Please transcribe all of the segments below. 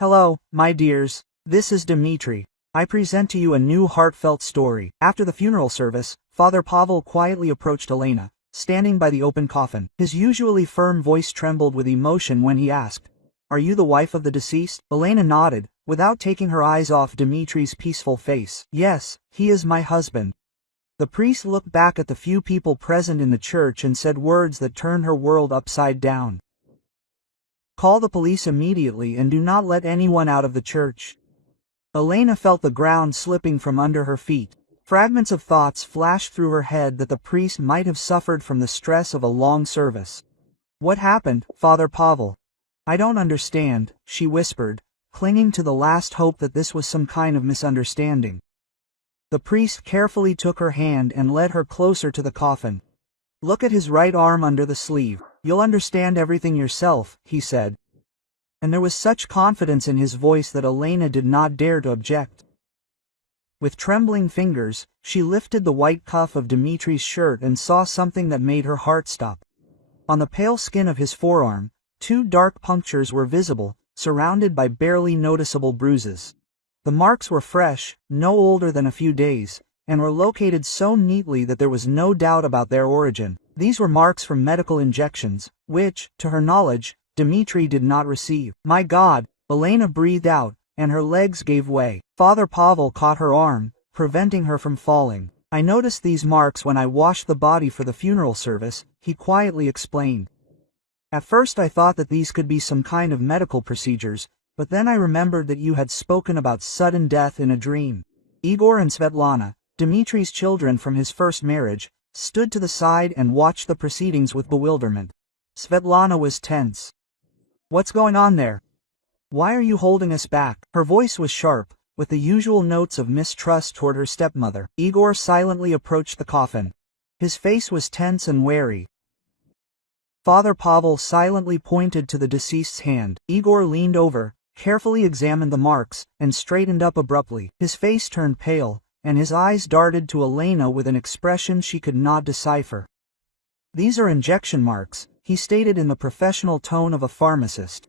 Hello, my dears. This is Dmitri. I present to you a new heartfelt story. After the funeral service, Father Pavel quietly approached Elena, standing by the open coffin. His usually firm voice trembled with emotion when he asked, "Are you the wife of the deceased?" Elena nodded, without taking her eyes off Dmitri's peaceful face. "Yes, he is my husband." The priest looked back at the few people present in the church and said words that turned her world upside down. "Call the police immediately and do not let anyone out of the church." Elena felt the ground slipping from under her feet. Fragments of thoughts flashed through her head that the priest might have suffered from the stress of a long service. "What happened, Father Pavel?" "I don't understand," she whispered, clinging to the last hope that this was some kind of misunderstanding. The priest carefully took her hand and led her closer to the coffin. "Look at his right arm under the sleeve. You'll understand everything yourself," he said. And there was such confidence in his voice that Elena did not dare to object. With trembling fingers, she lifted the white cuff of Dmitri's shirt and saw something that made her heart stop. On the pale skin of his forearm, 2 dark punctures were visible, surrounded by barely noticeable bruises. The marks were fresh, no older than a few days, and were located so neatly that there was no doubt about their origin. These were marks from medical injections, which, to her knowledge, Dmitri did not receive. "My God!" Elena breathed out, and her legs gave way. Father Pavel caught her arm, preventing her from falling. "I noticed these marks when I washed the body for the funeral service," he quietly explained. "At first I thought that these could be some kind of medical procedures, but then I remembered that you had spoken about sudden death in a dream." Igor and Svetlana, Dmitri's children from his first marriage, stood to the side and watched the proceedings with bewilderment. Svetlana was tense. "What's going on there? Why are you holding us back?" Her voice was sharp, with the usual notes of mistrust toward her stepmother. Igor silently approached the coffin. His face was tense and wary. Father Pavel silently pointed to the deceased's hand. Igor leaned over, carefully examined the marks, and straightened up abruptly. His face turned pale, and his eyes darted to Elena with an expression she could not decipher. "These are injection marks," he stated in the professional tone of a pharmacist.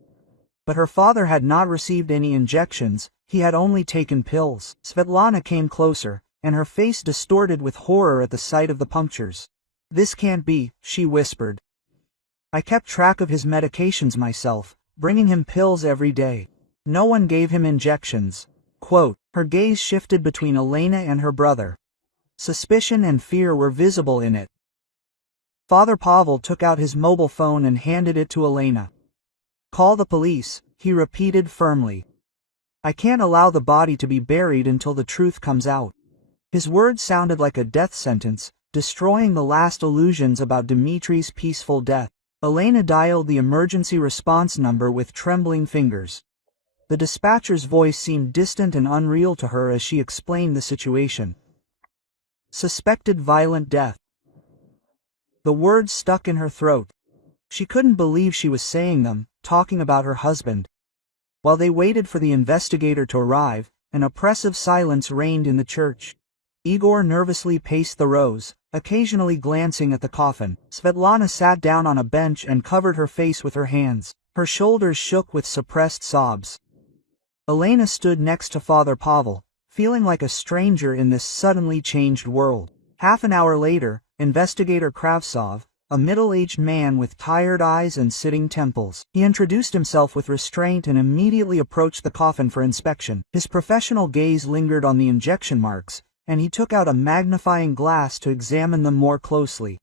But her father had not received any injections, he had only taken pills. Svetlana came closer, and her face distorted with horror at the sight of the punctures. "This can't be," she whispered. "I kept track of his medications myself, bringing him pills every day. No one gave him injections." Quote, her gaze shifted between Elena and her brother. Suspicion and fear were visible in it. Father Pavel took out his mobile phone and handed it to Elena. "Call the police," he repeated firmly. "I can't allow the body to be buried until the truth comes out." His words sounded like a death sentence, destroying the last illusions about Dmitri's peaceful death. Elena dialed the emergency response number with trembling fingers. The dispatcher's voice seemed distant and unreal to her as she explained the situation. Suspected violent death. The words stuck in her throat. She couldn't believe she was saying them, talking about her husband. While they waited for the investigator to arrive, an oppressive silence reigned in the church. Igor nervously paced the rows, occasionally glancing at the coffin. Svetlana sat down on a bench and covered her face with her hands. Her shoulders shook with suppressed sobs. Elena stood next to Father Pavel, feeling like a stranger in this suddenly changed world. Half an hour later, Investigator Kravtsov, a middle-aged man with tired eyes and sitting temples. He introduced himself with restraint and immediately approached the coffin for inspection. His professional gaze lingered on the injection marks, and he took out a magnifying glass to examine them more closely.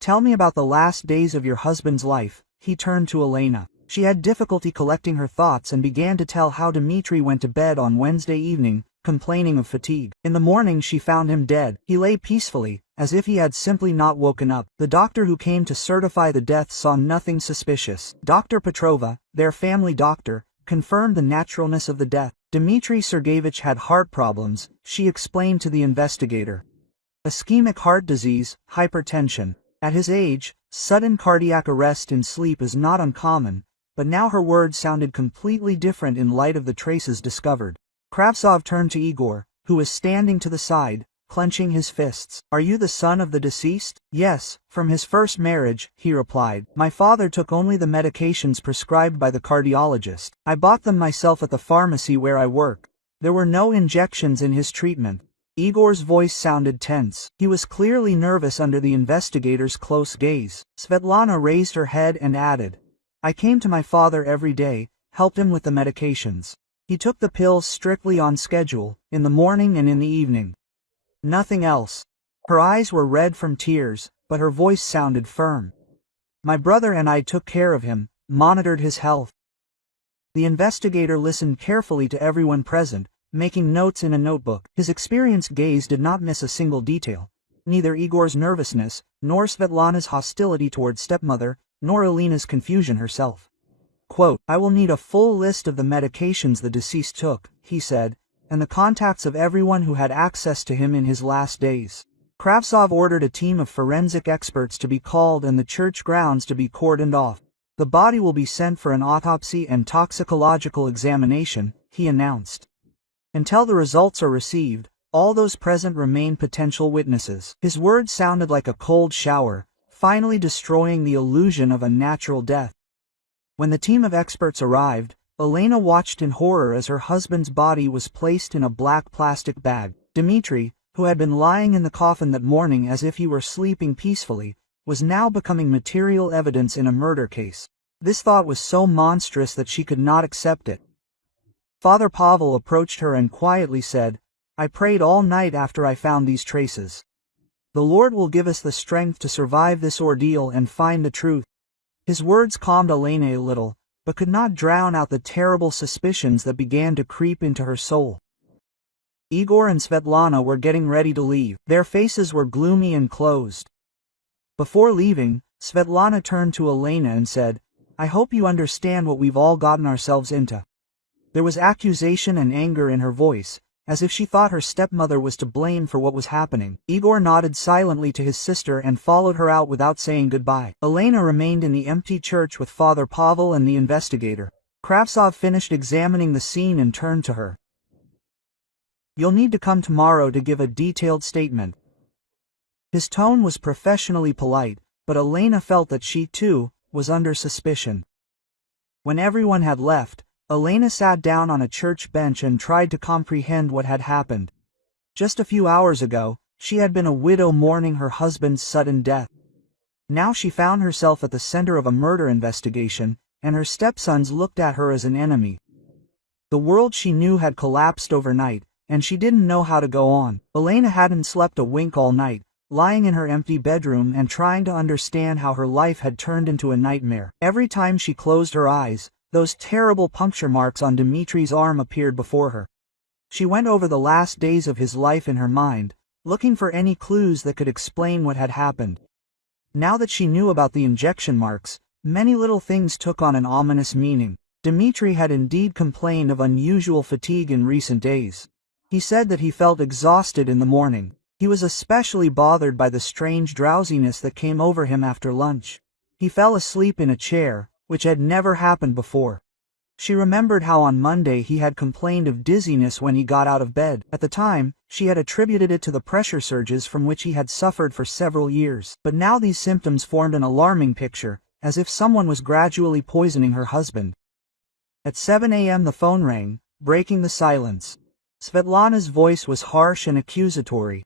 "Tell me about the last days of your husband's life," he turned to Elena. She had difficulty collecting her thoughts and began to tell how Dmitri went to bed on Wednesday evening, complaining of fatigue. In the morning she found him dead. He lay peacefully, as if he had simply not woken up. The doctor who came to certify the death saw nothing suspicious. Dr. Petrova, their family doctor, confirmed the naturalness of the death. Dmitri Sergeyevich had heart problems, she explained to the investigator. Ischemic heart disease, hypertension. At his age, sudden cardiac arrest in sleep is not uncommon, but now her words sounded completely different in light of the traces discovered. Kravtsov turned to Igor, who was standing to the side, clenching his fists. "Are you the son of the deceased?" "Yes, from his first marriage," he replied. "My father took only the medications prescribed by the cardiologist. I bought them myself at the pharmacy where I work. There were no injections in his treatment." Igor's voice sounded tense. He was clearly nervous under the investigator's close gaze. Svetlana raised her head and added, "I came to my father every day, helped him with the medications. He took the pills strictly on schedule, in the morning and in the evening. Nothing else." Her eyes were red from tears, but her voice sounded firm. "My brother and I took care of him, monitored his health." The investigator listened carefully to everyone present, making notes in a notebook. His experienced gaze did not miss a single detail. Neither Igor's nervousness, nor Svetlana's hostility towards stepmother, nor Alina's confusion herself. Quote, "I will need a full list of the medications the deceased took," he said, "and the contacts of everyone who had access to him in his last days." Kravtsov ordered a team of forensic experts to be called and the church grounds to be cordoned off. "The body will be sent for an autopsy and toxicological examination," he announced. "Until the results are received, all those present remain potential witnesses." His words sounded like a cold shower, finally destroying the illusion of a natural death. When the team of experts arrived, Elena watched in horror as her husband's body was placed in a black plastic bag. Dmitry, who had been lying in the coffin that morning as if he were sleeping peacefully, was now becoming material evidence in a murder case. This thought was so monstrous that she could not accept it. Father Pavel approached her and quietly said, "I prayed all night after I found these traces. The Lord will give us the strength to survive this ordeal and find the truth." His words calmed Elena a little, but could not drown out the terrible suspicions that began to creep into her soul. Igor and Svetlana were getting ready to leave. Their faces were gloomy and closed. Before leaving, Svetlana turned to Elena and said, "I hope you understand what we've all gotten ourselves into." There was accusation and anger in her voice, as if she thought her stepmother was to blame for what was happening. Igor nodded silently to his sister and followed her out without saying goodbye. Elena remained in the empty church with Father Pavel and the investigator. Kravtsov finished examining the scene and turned to her. "You'll need to come tomorrow to give a detailed statement." His tone was professionally polite, but Elena felt that she, too, was under suspicion. When everyone had left, Elena sat down on a church bench and tried to comprehend what had happened. Just a few hours ago, she had been a widow mourning her husband's sudden death. Now she found herself at the center of a murder investigation, and her stepsons looked at her as an enemy. The world she knew had collapsed overnight, and she didn't know how to go on. Elena hadn't slept a wink all night, lying in her empty bedroom and trying to understand how her life had turned into a nightmare. Every time she closed her eyes, those terrible puncture marks on Dmitry's arm appeared before her. She went over the last days of his life in her mind, looking for any clues that could explain what had happened. Now that she knew about the injection marks, many little things took on an ominous meaning. Dmitry had indeed complained of unusual fatigue in recent days. He said that he felt exhausted in the morning. He was especially bothered by the strange drowsiness that came over him after lunch. He fell asleep in a chair, which had never happened before. She remembered how on Monday he had complained of dizziness when he got out of bed. At the time, she had attributed it to the pressure surges from which he had suffered for several years. But now these symptoms formed an alarming picture, as if someone was gradually poisoning her husband. At 7 a.m. the phone rang, breaking the silence. Svetlana's voice was harsh and accusatory.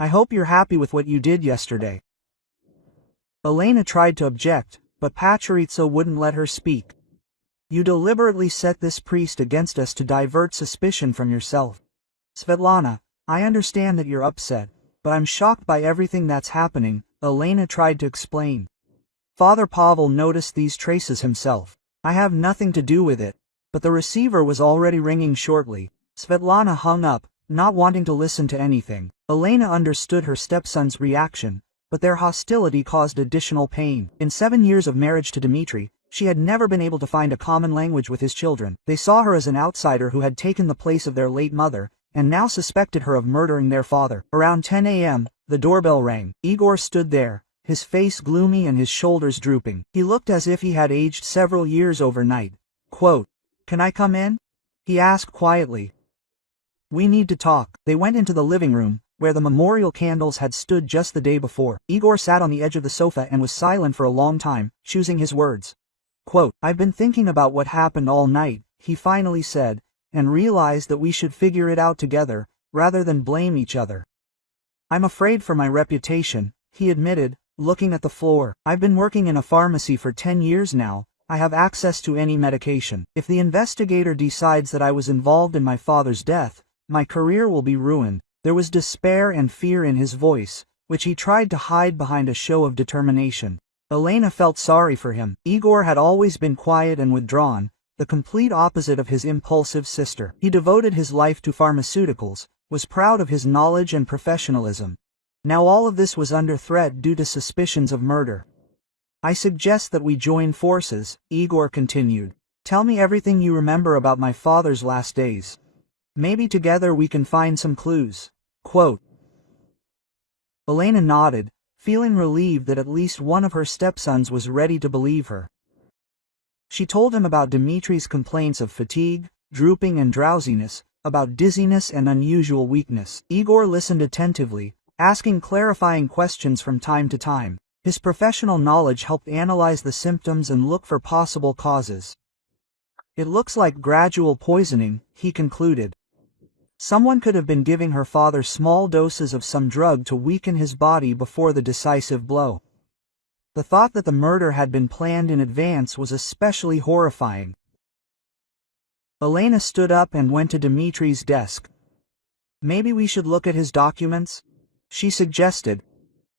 "I hope you're happy with what you did yesterday." Elena tried to object, but Pacharitsa wouldn't let her speak. "You deliberately set this priest against us to divert suspicion from yourself." "Svetlana, I understand that you're upset, but I'm shocked by everything that's happening," Elena tried to explain. "Father Pavel noticed these traces himself. I have nothing to do with it." But the receiver was already ringing shortly. Svetlana hung up, not wanting to listen to anything. Elena understood her stepson's reaction, but their hostility caused additional pain. In 7 years of marriage to Dmitry, she had never been able to find a common language with his children. They saw her as an outsider who had taken the place of their late mother, and now suspected her of murdering their father. Around 10 a.m., the doorbell rang. Igor stood there, his face gloomy and his shoulders drooping. He looked as if he had aged several years overnight. Quote, "Can I come in?" he asked quietly. We need to talk. They went into the living room, where the memorial candles had stood just the day before. Igor sat on the edge of the sofa and was silent for a long time, choosing his words. Quote, "I've been thinking about what happened all night," he finally said, "and realized that we should figure it out together, rather than blame each other. I'm afraid for my reputation," he admitted, looking at the floor. "I've been working in a pharmacy for 10 years now. I have access to any medication. If the investigator decides that I was involved in my father's death, my career will be ruined." There was despair and fear in his voice, which he tried to hide behind a show of determination. Elena felt sorry for him. Igor had always been quiet and withdrawn, the complete opposite of his impulsive sister. He devoted his life to pharmaceuticals, was proud of his knowledge and professionalism. Now all of this was under threat due to suspicions of murder. "I suggest that we join forces," Igor continued. "Tell me everything you remember about my father's last days. Maybe together we can find some clues." Quote. Elena nodded, feeling relieved that at least one of her stepsons was ready to believe her. She told him about Dimitri's complaints of fatigue, drooping and drowsiness, about dizziness and unusual weakness. Igor listened attentively, asking clarifying questions from time to time. His professional knowledge helped analyze the symptoms and look for possible causes. "It looks like gradual poisoning," he concluded. "Someone could have been giving her father small doses of some drug to weaken his body before the decisive blow." The thought that the murder had been planned in advance was especially horrifying. Elena stood up and went to Dimitri's desk. "Maybe we should look at his documents?" she suggested.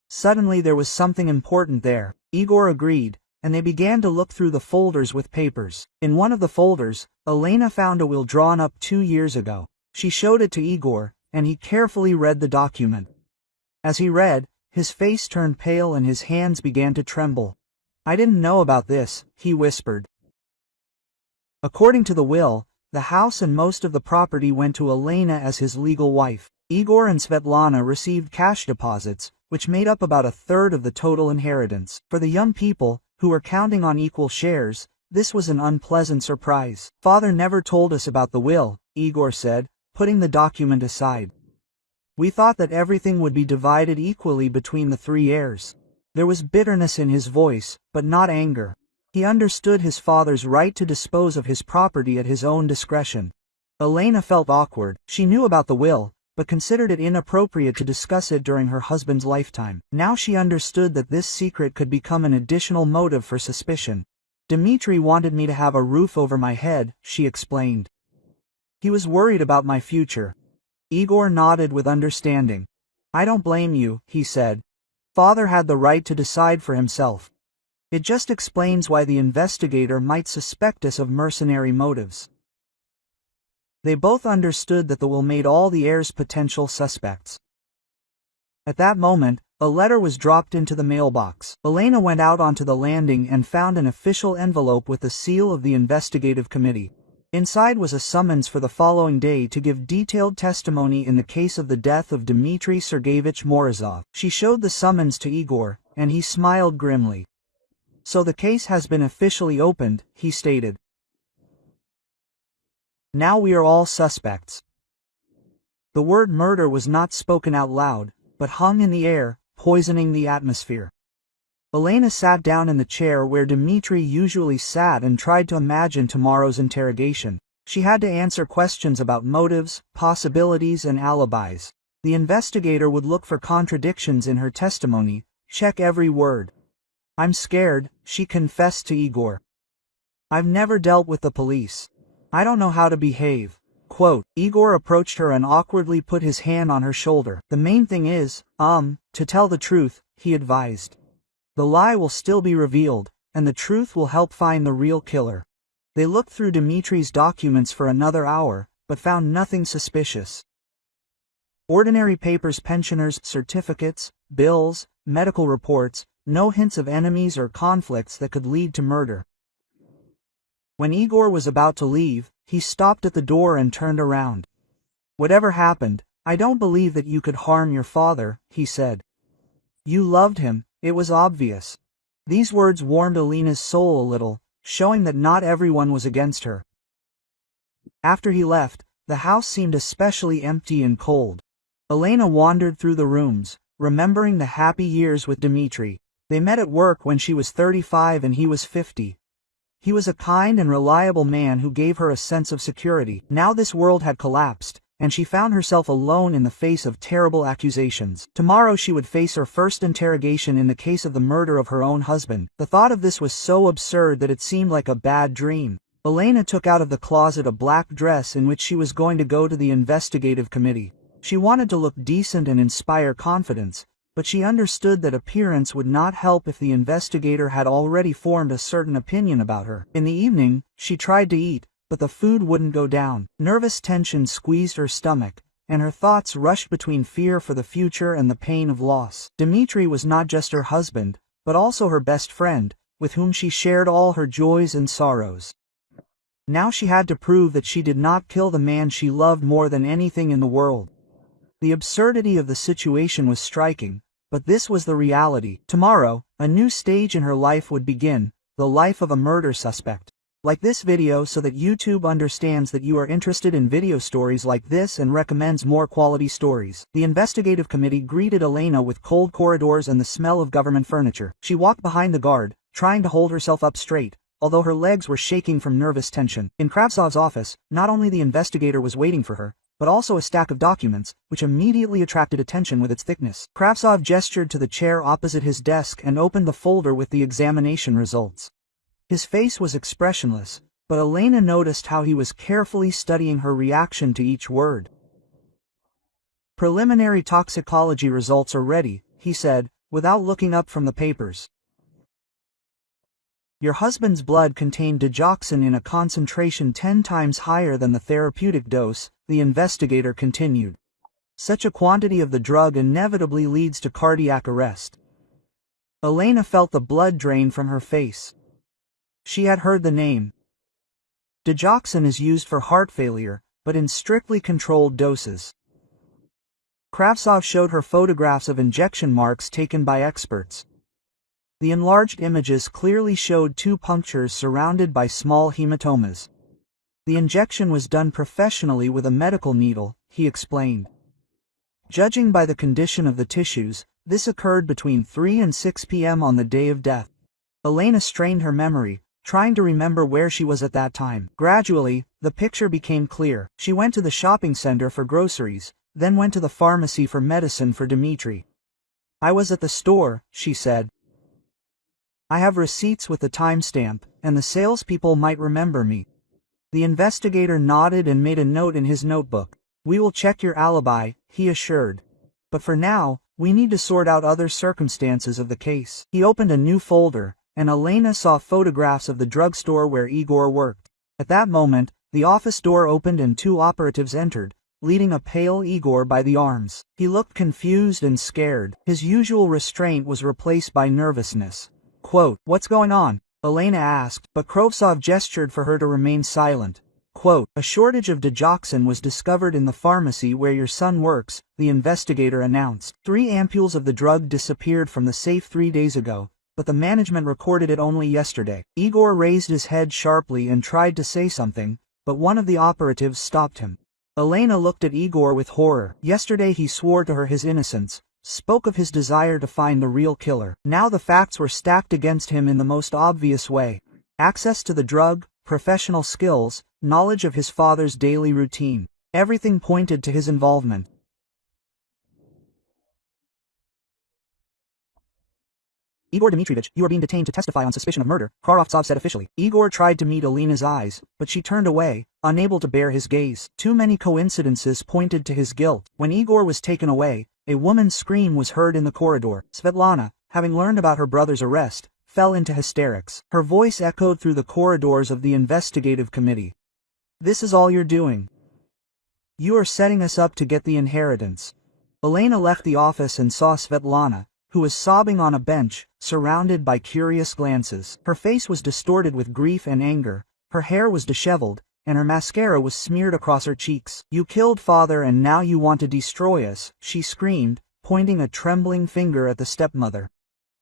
Suddenly there was something important there. Igor agreed, and they began to look through the folders with papers. In one of the folders, Elena found a will drawn up 2 years ago. She showed it to Igor, and he carefully read the document. As he read, his face turned pale and his hands began to tremble. "I didn't know about this," he whispered. According to the will, the house and most of the property went to Elena as his legal wife. Igor and Svetlana received cash deposits, which made up about a third of the total inheritance. For the young people, who were counting on equal shares, this was an unpleasant surprise. "Father never told us about the will," Igor said, putting the document aside. "We thought that everything would be divided equally between the 3 heirs." There was bitterness in his voice, but not anger. He understood his father's right to dispose of his property at his own discretion. Elena felt awkward. She knew about the will, but considered it inappropriate to discuss it during her husband's lifetime. Now she understood that this secret could become an additional motive for suspicion. "Dimitri wanted me to have a roof over my head," she explained. "He was worried about my future." Igor nodded with understanding. "I don't blame you," he said. "Father had the right to decide for himself. It just explains why the investigator might suspect us of mercenary motives." They both understood that the will made all the heirs potential suspects. At that moment, a letter was dropped into the mailbox. Elena went out onto the landing and found an official envelope with the seal of the investigative committee. Inside was a summons for the following day to give detailed testimony in the case of the death of Dmitry Sergeyevich Morozov. She showed the summons to Igor, and he smiled grimly. "So the case has been officially opened," he stated. "Now we are all suspects." The word murder was not spoken out loud, but hung in the air, poisoning the atmosphere. Elena sat down in the chair where Dmitry usually sat and tried to imagine tomorrow's interrogation. She had to answer questions about motives, possibilities, and alibis. The investigator would look for contradictions in her testimony, check every word. "I'm scared," she confessed to Igor. "I've never dealt with the police. I don't know how to behave." Quote, Igor approached her and awkwardly put his hand on her shoulder. "The main thing is, to tell the truth," he advised. "The lie will still be revealed, and the truth will help find the real killer." They looked through Dimitri's documents for another hour, but found nothing suspicious. Ordinary papers, pensioners' certificates, bills, medical reports, no hints of enemies or conflicts that could lead to murder. When Igor was about to leave, he stopped at the door and turned around. "Whatever happened, I don't believe that you could harm your father," he said. "You loved him, it was obvious." These words warmed Elena's soul a little, showing that not everyone was against her. After he left, The house seemed especially empty and cold. Elena wandered through the rooms, remembering the happy years with Dmitri. They met at work when she was 35 and he was 50. He was a kind and reliable man who gave her a sense of security. Now this world had collapsed, and she found herself alone in the face of terrible accusations. Tomorrow she would face her first interrogation in the case of the murder of her own husband. The thought of this was so absurd that it seemed like a bad dream. Elena took out of the closet a black dress in which she was going to go to the investigative committee. She wanted to look decent and inspire confidence, but she understood that appearance would not help if the investigator had already formed a certain opinion about her. In the evening, she tried to eat, but the food wouldn't go down. Nervous tension squeezed her stomach, and her thoughts rushed between fear for the future and the pain of loss. Dmitri was not just her husband, but also her best friend, with whom she shared all her joys and sorrows. Now she had to prove that she did not kill the man she loved more than anything in the world. The absurdity of the situation was striking, but this was the reality. Tomorrow, a new stage in her life would begin, the life of a murder suspect. Like this video so that YouTube understands that you are interested in video stories like this and recommends more quality stories. The investigative committee greeted Elena with cold corridors and the smell of government furniture. She walked behind the guard, trying to hold herself up straight, although her legs were shaking from nervous tension. In Kravtsov's office, not only the investigator was waiting for her, but also a stack of documents, which immediately attracted attention with its thickness. Kravtsov gestured to the chair opposite his desk and opened the folder with the examination results. His face was expressionless, but Elena noticed how he was carefully studying her reaction to each word. "Preliminary toxicology results are ready," he said, without looking up from the papers. "Your husband's blood contained digoxin in a concentration 10 times higher than the therapeutic dose," the investigator continued. "Such a quantity of the drug inevitably leads to cardiac arrest." Elena felt the blood drain from her face. She had heard the name. Digoxin is used for heart failure, but in strictly controlled doses. Kravtsov showed her photographs of injection marks taken by experts. The enlarged images clearly showed 2 punctures surrounded by small hematomas. The injection was done professionally with a medical needle, he explained. Judging by the condition of the tissues, this occurred between 3 and 6 p.m. on the day of death. Elena strained her memory, trying to remember where she was at that time. Gradually, the picture became clear. She went to the shopping center for groceries, then went to the pharmacy for medicine for Dmitri. "I was at the store," she said. "I have receipts with the timestamp, and the salespeople might remember me." The investigator nodded and made a note in his notebook. "We will check your alibi," he assured. "But for now, we need to sort out other circumstances of the case." He opened a new folder, and Elena saw photographs of the drugstore where Igor worked. At that moment, the office door opened and 2 operatives entered, leading a pale Igor by the arms. He looked confused and scared. His usual restraint was replaced by nervousness. Quote, "What's going on?" Elena asked, but Kravtsov gestured for her to remain silent. Quote, "A shortage of digoxin was discovered in the pharmacy where your son works," the investigator announced. 3 ampules of the drug disappeared from the safe 3 days ago, but the management recorded it only yesterday. Igor raised his head sharply and tried to say something, but one of the operatives stopped him. Elena looked at Igor with horror. Yesterday he swore to her his innocence, spoke of his desire to find the real killer. Now the facts were stacked against him in the most obvious way. Access to the drug, professional skills, knowledge of his father's daily routine. Everything pointed to his involvement. "Igor Dmitrievich, you are being detained to testify on suspicion of murder," Kravtsov said officially. Igor tried to meet Elena's eyes, but she turned away, unable to bear his gaze. Too many coincidences pointed to his guilt. When Igor was taken away, a woman's scream was heard in the corridor. Svetlana, having learned about her brother's arrest, fell into hysterics. Her voice echoed through the corridors of the investigative committee. "This is all you're doing. You are setting us up to get the inheritance." Elena left the office and saw Svetlana, who was sobbing on a bench, surrounded by curious glances. Her face was distorted with grief and anger, her hair was disheveled, and her mascara was smeared across her cheeks. "You killed father and now you want to destroy us," she screamed, pointing a trembling finger at the stepmother.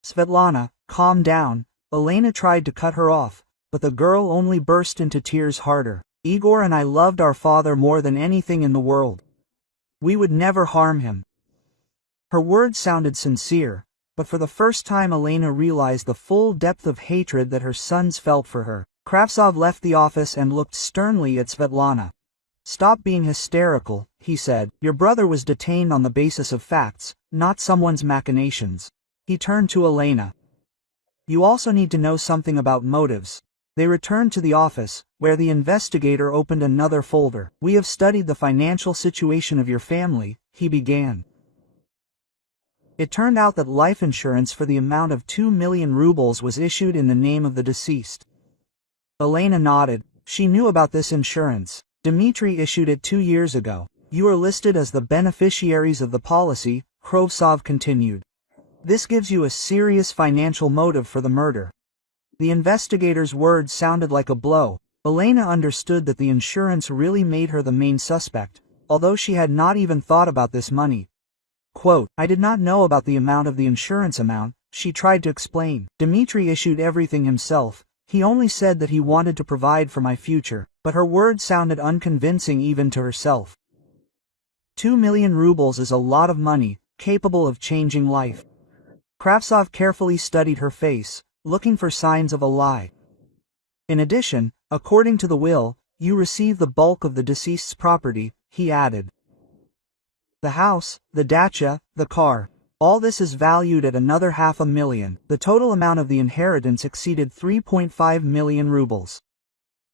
"Svetlana, calm down," Elena tried to cut her off, but the girl only burst into tears harder. Igor and I loved our father more than anything in the world. We would never harm him. Her words sounded sincere, but for the first time Elena realized the full depth of hatred that her sons felt for her. Kravtsov left the office and looked sternly at Svetlana. "Stop being hysterical," he said. "Your brother was detained on the basis of facts, not someone's machinations." He turned to Elena. "You also need to know something about motives." They returned to the office, where the investigator opened another folder. "We have studied the financial situation of your family," he began. It turned out that life insurance for the amount of 2 million rubles was issued in the name of the deceased. Elena nodded. She knew about this insurance. "Dmitry issued it 2 years ago. You are listed as the beneficiaries of the policy," Kravtsov continued. "This gives you a serious financial motive for the murder." The investigator's words sounded like a blow. Elena understood that the insurance really made her the main suspect, although she had not even thought about this money. Quote, "I did not know about the amount of the insurance amount," she tried to explain. "Dmitry issued everything himself. He only said that he wanted to provide for my future," but her words sounded unconvincing even to herself. 2 million rubles is a lot of money, capable of changing life. Kravtsov carefully studied her face, looking for signs of a lie. "In addition, according to the will, you receive the bulk of the deceased's property," he added. "The house, the dacha, the car. All this is valued at another 500,000. The total amount of the inheritance exceeded 3.5 million rubles."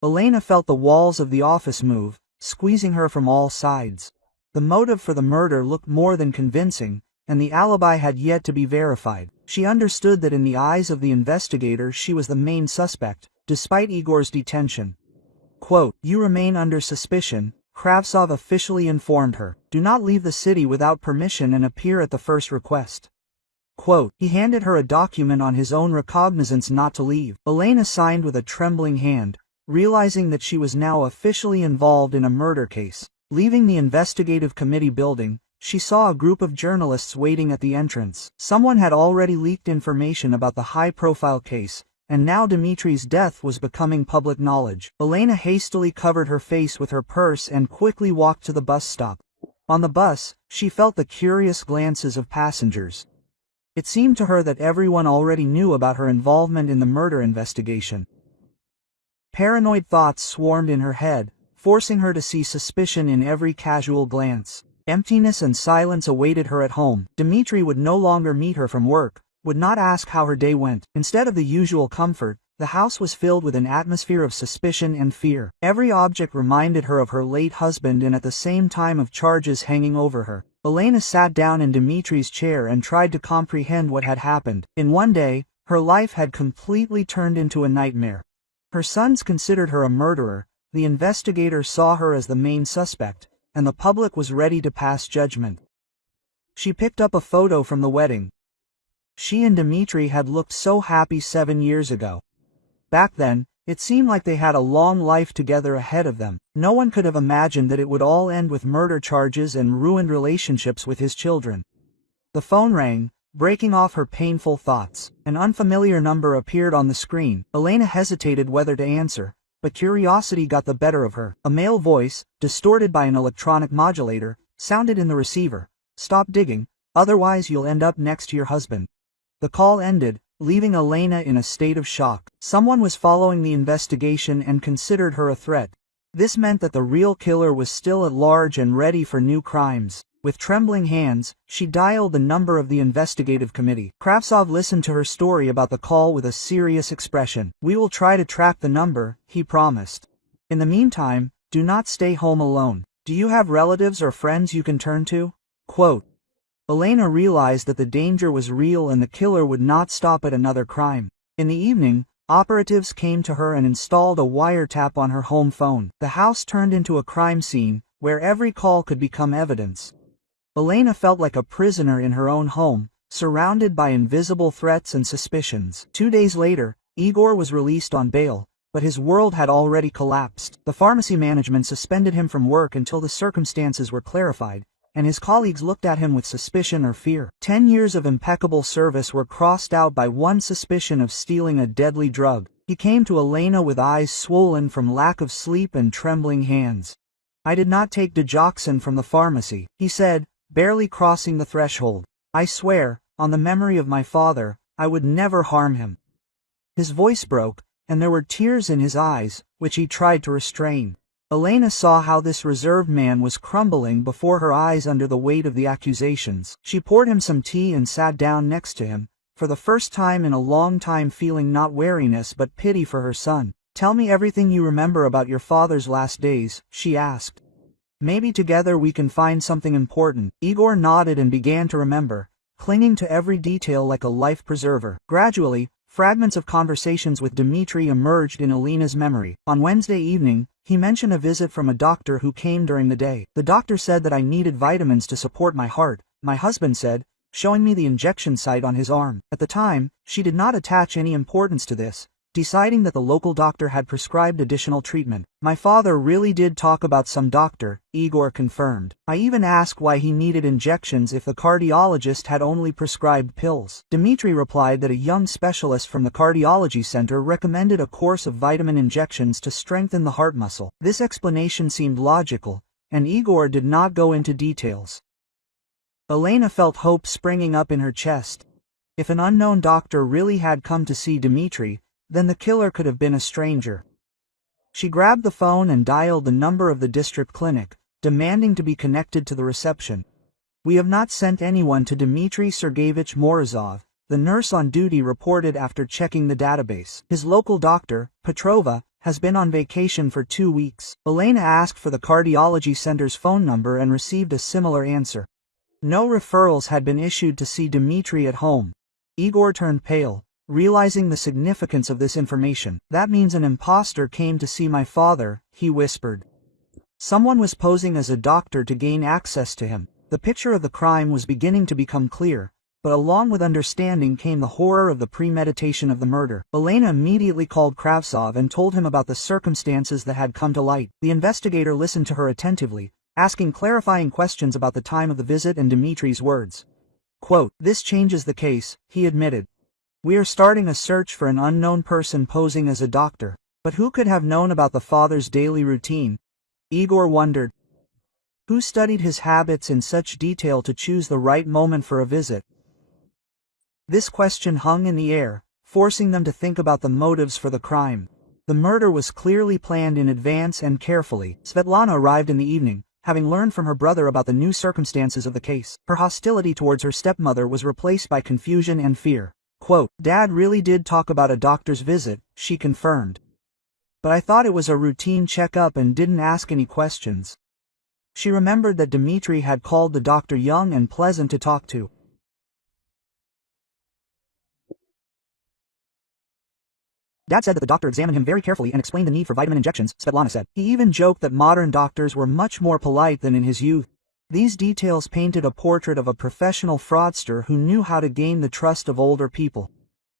Elena felt the walls of the office move, squeezing her from all sides. The motive for the murder looked more than convincing, and the alibi had yet to be verified. She understood that in the eyes of the investigator she was the main suspect, despite Igor's detention. Quote, "You remain under suspicion," Kravtsov officially informed her. "Do not leave the city without permission and appear at the first request." Quote, he handed her a document on his own recognizance not to leave. Elena signed with a trembling hand, realizing that she was now officially involved in a murder case. Leaving the investigative committee building, she saw a group of journalists waiting at the entrance. Someone had already leaked information about the high-profile case, and now Dmitry's death was becoming public knowledge. Elena hastily covered her face with her purse and quickly walked to the bus stop. On the bus, she felt the curious glances of passengers. It seemed to her that everyone already knew about her involvement in the murder investigation. Paranoid thoughts swarmed in her head, forcing her to see suspicion in every casual glance. Emptiness and silence awaited her at home. Dmitry would no longer meet her from work, would not ask how her day went. Instead of the usual comfort, the house was filled with an atmosphere of suspicion and fear. Every object reminded her of her late husband and at the same time of charges hanging over her. Elena sat down in Dmitry's chair and tried to comprehend what had happened. In one day, her life had completely turned into a nightmare. Her sons considered her a murderer, the investigator saw her as the main suspect, and the public was ready to pass judgment. She picked up a photo from the wedding. She and Dmitry had looked so happy 7 years ago. Back then, it seemed like they had a long life together ahead of them. No one could have imagined that it would all end with murder charges and ruined relationships with his children. The phone rang, breaking off her painful thoughts. An unfamiliar number appeared on the screen. Elena hesitated whether to answer, but curiosity got the better of her. A male voice, distorted by an electronic modulator, sounded in the receiver. "Stop digging, otherwise you'll end up next to your husband." The call ended, leaving Elena in a state of shock. Someone was following the investigation and considered her a threat. This meant that the real killer was still at large and ready for new crimes. With trembling hands, she dialed the number of the investigative committee. Kravtsov listened to her story about the call with a serious expression. "We will try to track the number," he promised. "In the meantime, do not stay home alone. Do you have relatives or friends you can turn to?" Quote. Elena realized that the danger was real and the killer would not stop at another crime. In the evening, operatives came to her and installed a wiretap on her home phone. The house turned into a crime scene, where every call could become evidence. Elena felt like a prisoner in her own home, surrounded by invisible threats and suspicions. 2 days later, Igor was released on bail, but his world had already collapsed. The pharmacy management suspended him from work until the circumstances were clarified, and his colleagues looked at him with suspicion or fear. 10 years of impeccable service were crossed out by one suspicion of stealing a deadly drug. He came to Elena with eyes swollen from lack of sleep and trembling hands. "I did not take digoxin from the pharmacy," he said, barely crossing the threshold. "I swear, on the memory of my father, I would never harm him." His voice broke, and there were tears in his eyes, which he tried to restrain. Elena saw how this reserved man was crumbling before her eyes under the weight of the accusations. She poured him some tea and sat down next to him, for the first time in a long time feeling not weariness but pity for her son. "Tell me everything you remember about your father's last days," she asked. "Maybe together we can find something important." Igor nodded and began to remember, clinging to every detail like a life preserver. Gradually, fragments of conversations with Dmitri emerged in Elena's memory. On Wednesday evening, he mentioned a visit from a doctor who came during the day. "The doctor said that I needed vitamins to support my heart," my husband said, showing me the injection site on his arm. At the time, she did not attach any importance to this, deciding that the local doctor had prescribed additional treatment. "My father really did talk about some doctor," Igor confirmed. "I even asked why he needed injections if the cardiologist had only prescribed pills." Dmitri replied that a young specialist from the cardiology center recommended a course of vitamin injections to strengthen the heart muscle. This explanation seemed logical, and Igor did not go into details. Elena felt hope springing up in her chest. If an unknown doctor really had come to see Dmitri, then the killer could have been a stranger. She grabbed the phone and dialed the number of the district clinic, demanding to be connected to the reception. "We have not sent anyone to Dmitry Sergeyevich Morozov," the nurse on duty reported after checking the database. "His local doctor, Petrova, has been on vacation for 2 weeks." Elena asked for the cardiology center's phone number and received a similar answer. No referrals had been issued to see Dmitry at home. Igor turned pale, realizing the significance of this information. "That means an imposter came to see my father," he whispered. "Someone was posing as a doctor to gain access to him." The picture of the crime was beginning to become clear, but along with understanding came the horror of the premeditation of the murder. Elena immediately called Kravtsov and told him about the circumstances that had come to light. The investigator listened to her attentively, asking clarifying questions about the time of the visit and Dmitry's words. Quote, "This changes the case," he admitted. "We are starting a search for an unknown person posing as a doctor. But who could have known about the father's daily routine?" Igor wondered. Who studied his habits in such detail to choose the right moment for a visit? This question hung in the air, forcing them to think about the motives for the crime. The murder was clearly planned in advance and carefully. Svetlana arrived in the evening, having learned from her brother about the new circumstances of the case. Her hostility towards her stepmother was replaced by confusion and fear. Quote, "Dad really did talk about a doctor's visit," she confirmed. "But I thought it was a routine checkup and didn't ask any questions." She remembered that Dmitry had called the doctor young and pleasant to talk to. Dad said that the doctor examined him very carefully and explained the need for vitamin injections, Svetlana said. He even joked that modern doctors were much more polite than in his youth. These details painted a portrait of a professional fraudster who knew how to gain the trust of older people.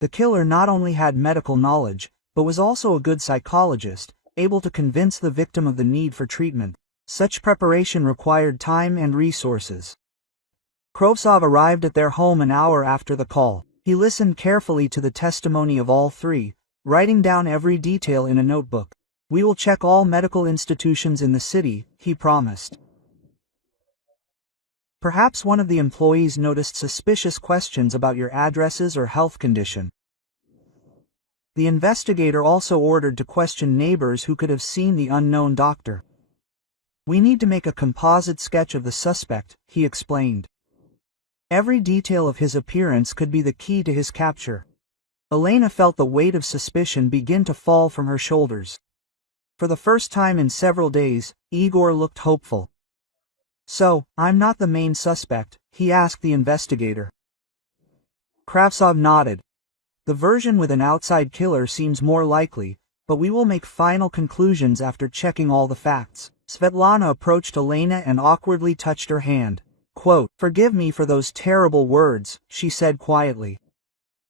The killer not only had medical knowledge, but was also a good psychologist, able to convince the victim of the need for treatment. Such preparation required time and resources. Kravtsov arrived at their home an hour after the call. He listened carefully to the testimony of all three, writing down every detail in a notebook. "We will check all medical institutions in the city," he promised. "Perhaps one of the employees noticed suspicious questions about your addresses or health condition." The investigator also ordered to question neighbors who could have seen the unknown doctor. "We need to make a composite sketch of the suspect," he explained. "Every detail of his appearance could be the key to his capture." Elena felt the weight of suspicion begin to fall from her shoulders. For the first time in several days, Igor looked hopeful. "So, I'm not the main suspect?" he asked the investigator. Kravtsov nodded. "The version with an outside killer seems more likely, but we will make final conclusions after checking all the facts." Svetlana approached Elena and awkwardly touched her hand. Quote, "Forgive me for those terrible words," she said quietly.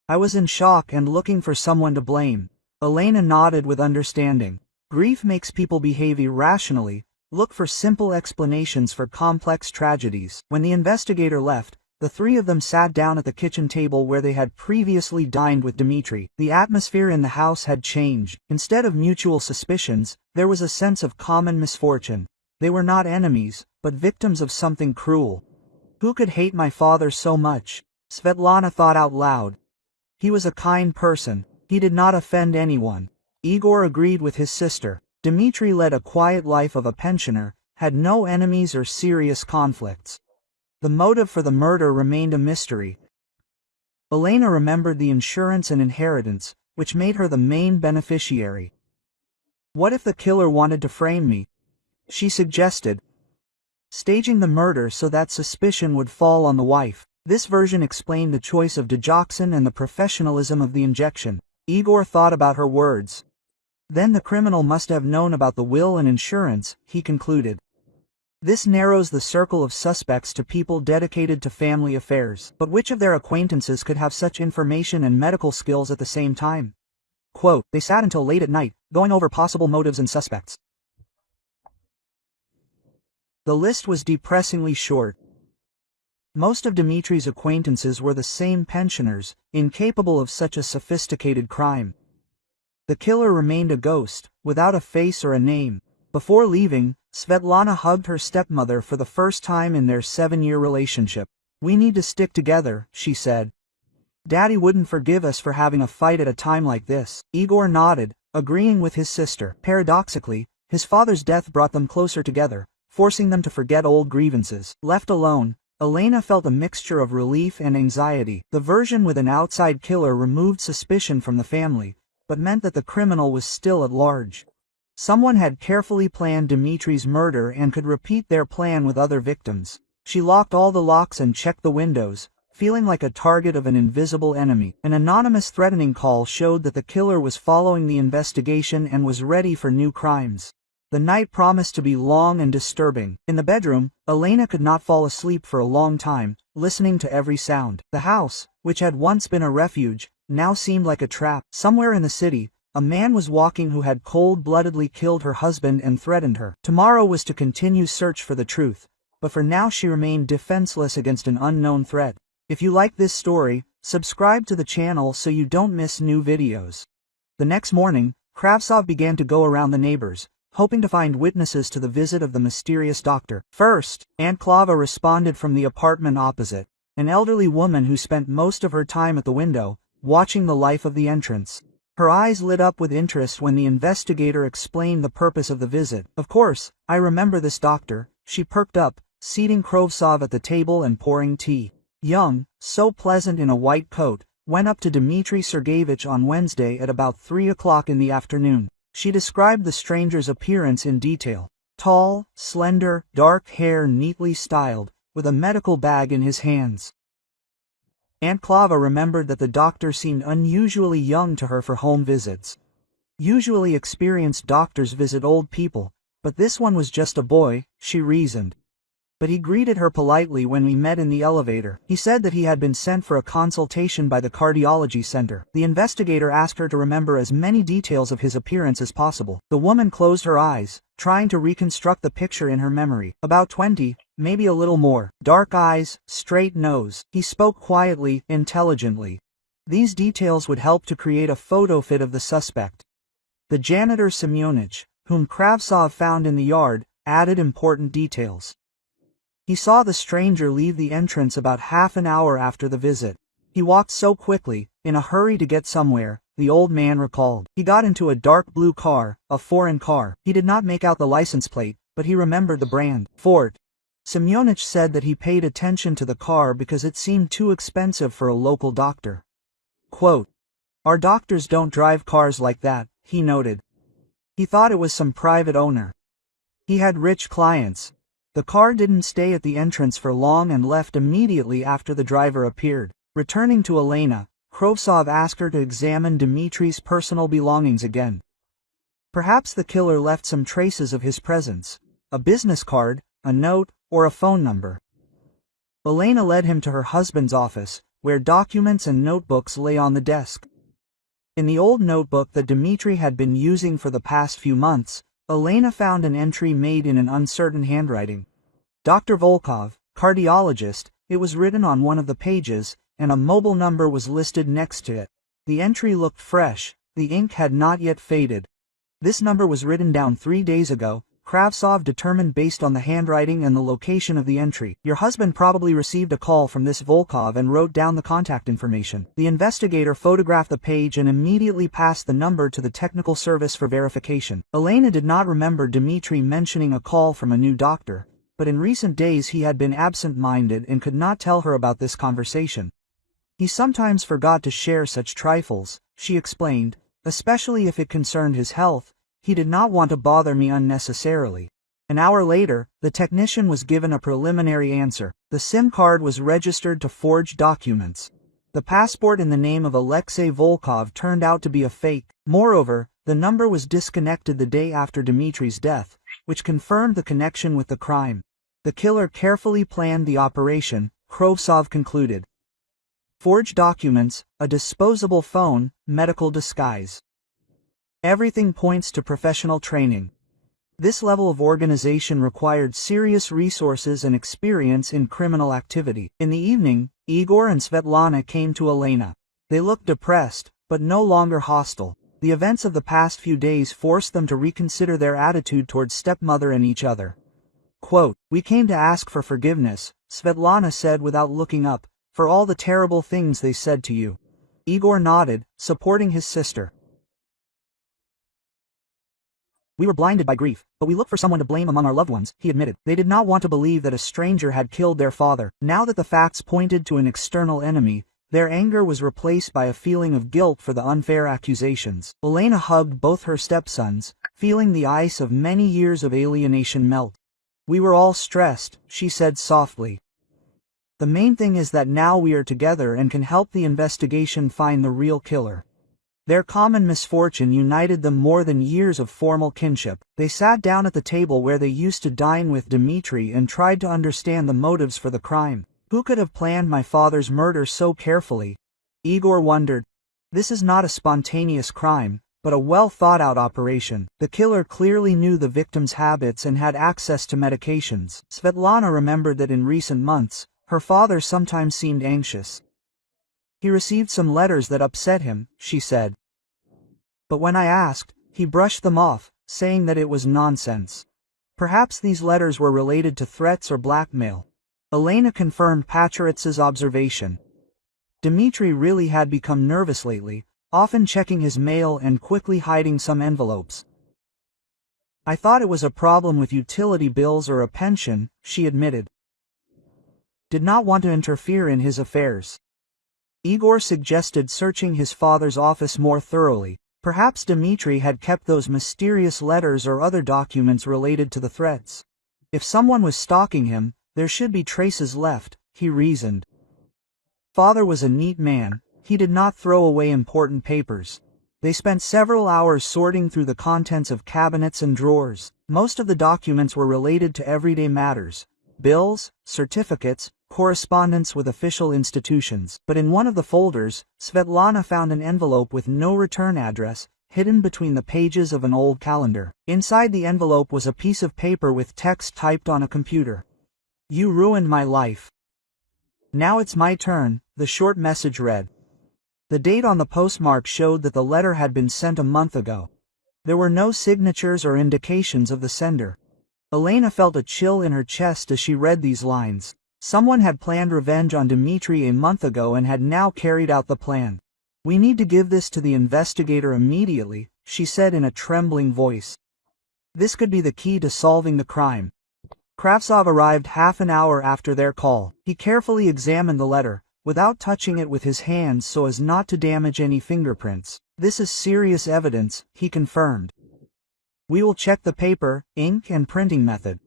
"I was in shock and looking for someone to blame." Elena nodded with understanding. Grief makes people behave irrationally, look for simple explanations for complex tragedies. When the investigator left, The three of them sat down at the kitchen table where they had previously dined with Dmitri. The atmosphere in the house had changed. Instead of mutual suspicions, there was a sense of common misfortune. They were not enemies, but victims of something cruel. Who could hate my father so much? Svetlana thought out loud. He was a kind person. He did not offend anyone. Igor agreed with his sister. Dmitri led a quiet life of a pensioner, had no enemies or serious conflicts. The motive for the murder remained a mystery. Elena remembered the insurance and inheritance, which made her the main beneficiary. What if the killer wanted to frame me? She suggested, staging the murder so that suspicion would fall on the wife. This version explained the choice of digoxin and the professionalism of the injection. Igor thought about her words. Then the criminal must have known about the will and insurance, he concluded. This narrows the circle of suspects to people dedicated to family affairs. But which of their acquaintances could have such information and medical skills at the same time? Quote, they sat until late at night, going over possible motives and suspects. The list was depressingly short. Most of Dmitri's acquaintances were the same pensioners, incapable of such a sophisticated crime. The killer remained a ghost, without a face or a name. Before leaving, Svetlana hugged her stepmother for the first time in their 7-year relationship. We need to stick together, she said. Daddy wouldn't forgive us for having a fight at a time like this. Igor nodded, agreeing with his sister. Paradoxically, his father's death brought them closer together, forcing them to forget old grievances. Left alone, Elena felt a mixture of relief and anxiety. The version with an outside killer removed suspicion from the family, but meant that the criminal was still at large. Someone had carefully planned Dmitri's murder and could repeat their plan with other victims. She locked all the locks and checked the windows, feeling like a target of an invisible enemy. An anonymous threatening call showed that the killer was following the investigation and was ready for new crimes. The night promised to be long and disturbing. In the bedroom, Elena could not fall asleep for a long time, listening to every sound. The house, which had once been a refuge, now seemed like a trap. Somewhere in the city, a man was walking who had cold-bloodedly killed her husband and threatened her. Tomorrow was to continue search for the truth, but for now she remained defenseless against an unknown threat. If you like this story, subscribe to the channel so you don't miss new videos. The next morning, Kravtsov began to go around the neighbors, hoping to find witnesses to the visit of the mysterious doctor. First, Aunt Klava responded from the apartment opposite, an elderly woman who spent most of her time at the window, watching the life of the entrance. Her eyes lit up with interest when the investigator explained the purpose of the visit. Of course, I remember this doctor, she perked up, seating Kravtsov at the table and pouring tea. Young, so pleasant in a white coat, went up to Dmitri Sergeyevich on Wednesday at about 3 o'clock in the afternoon. She described the stranger's appearance in detail. Tall, slender, dark hair neatly styled, with a medical bag in his hands. Aunt Klava remembered that the doctor seemed unusually young to her for home visits. Usually experienced doctors visit old people, but this one was just a boy, she reasoned. But he greeted her politely when we met in the elevator. He said that he had been sent for a consultation by the cardiology center. The investigator asked her to remember as many details of his appearance as possible. The woman closed her eyes, trying to reconstruct the picture in her memory. About 20, maybe a little more. Dark eyes, straight nose. He spoke quietly, intelligently. These details would help to create a photo fit of the suspect. The janitor Semyonich, whom Kravtsov found in the yard, added important details. He saw the stranger leave the entrance about half an hour after the visit. He walked so quickly, in a hurry to get somewhere, the old man recalled. He got into a dark blue car, a foreign car. He did not make out the license plate, but he remembered the brand. Ford. Semyonich said that he paid attention to the car because it seemed too expensive for a local doctor. Quote, our doctors don't drive cars like that, he noted. He thought it was some private owner. He had rich clients. The car didn't stay at the entrance for long and left immediately after the driver appeared. Returning to Elena, Kravtsov asked her to examine Dmitri's personal belongings again. Perhaps the killer left some traces of his presence, a business card, a note, or a phone number. Elena led him to her husband's office, where documents and notebooks lay on the desk. In the old notebook that Dmitri had been using for the past few months, Elena found an entry made in an uncertain handwriting. Dr. Volkov, cardiologist, It was written on one of the pages, and a mobile number was listed next to it. The entry looked fresh, the ink had not yet faded. This number was written down 3 days ago, Kravtsov determined based on the handwriting and the location of the entry. Your husband probably received a call from this Volkov and wrote down the contact information. The investigator photographed the page and immediately passed the number to the technical service for verification. Elena did not remember Dmitry mentioning a call from a new doctor, but in recent days he had been absent-minded and could not tell her about this conversation. He sometimes forgot to share such trifles, she explained, especially if it concerned his health. He did not want to bother me unnecessarily. An hour later, the technician was given a preliminary answer. The SIM card was registered to forged documents. The passport in the name of Alexei Volkov turned out to be a fake. Moreover, the number was disconnected the day after Dmitry's death, which confirmed the connection with the crime. The killer carefully planned the operation, Kravtsov concluded. Forged documents, a disposable phone, medical disguise. Everything points to professional training. This level of organization required serious resources and experience in criminal activity. In the evening, Igor and Svetlana came to Elena. They looked depressed, but no longer hostile. The events of the past few days forced them to reconsider their attitude towards stepmother and each other. Quote, "We came to ask for forgiveness," Svetlana said without looking up, "for all the terrible things they said to you." Igor nodded, supporting his sister. "We were blinded by grief, but we looked for someone to blame among our loved ones," he admitted. They did not want to believe that a stranger had killed their father. Now that the facts pointed to an external enemy, their anger was replaced by a feeling of guilt for the unfair accusations. Elena hugged both her stepsons, feeling the ice of many years of alienation melt. "We were all stressed," she said softly. "The main thing is that now we are together and can help the investigation find the real killer." Their common misfortune united them more than years of formal kinship. They sat down at the table where they used to dine with Dmitry and tried to understand the motives for the crime. "Who could have planned my father's murder so carefully?" Igor wondered. "This is not a spontaneous crime, but a well-thought-out operation. The killer clearly knew the victim's habits and had access to medications." Svetlana remembered that in recent months, her father sometimes seemed anxious. "He received some letters that upset him," she said. "But when I asked, he brushed them off, saying that it was nonsense. Perhaps these letters were related to threats or blackmail." Elena confirmed Pachoritz's observation. Dmitry really had become nervous lately, often checking his mail and quickly hiding some envelopes. "I thought it was a problem with utility bills or a pension," she admitted. "Did not want to interfere in his affairs." Igor suggested searching his father's office more thoroughly. Perhaps Dmitry had kept those mysterious letters or other documents related to the threats. If someone was stalking him, there should be traces left, he reasoned. Father was a neat man, he did not throw away important papers. They spent several hours sorting through the contents of cabinets and drawers. Most of the documents were related to everyday matters: bills, certificates, correspondence with official institutions. But in one of the folders, Svetlana found an envelope with no return address, hidden between the pages of an old calendar. Inside the envelope was a piece of paper with text typed on a computer. "You ruined my life. Now it's my turn," the short message read. The date on the postmark showed that the letter had been sent a month ago. There were no signatures or indications of the sender. Elena felt a chill in her chest as she read these lines. Someone had planned revenge on Dmitry a month ago and had now carried out the plan. "We need to give this to the investigator immediately," she said in a trembling voice. "This could be the key to solving the crime." Kravtsov arrived half an hour after their call. He carefully examined the letter, without touching it with his hands so as not to damage any fingerprints. "This is serious evidence," he confirmed. "We will check the paper, ink and printing method.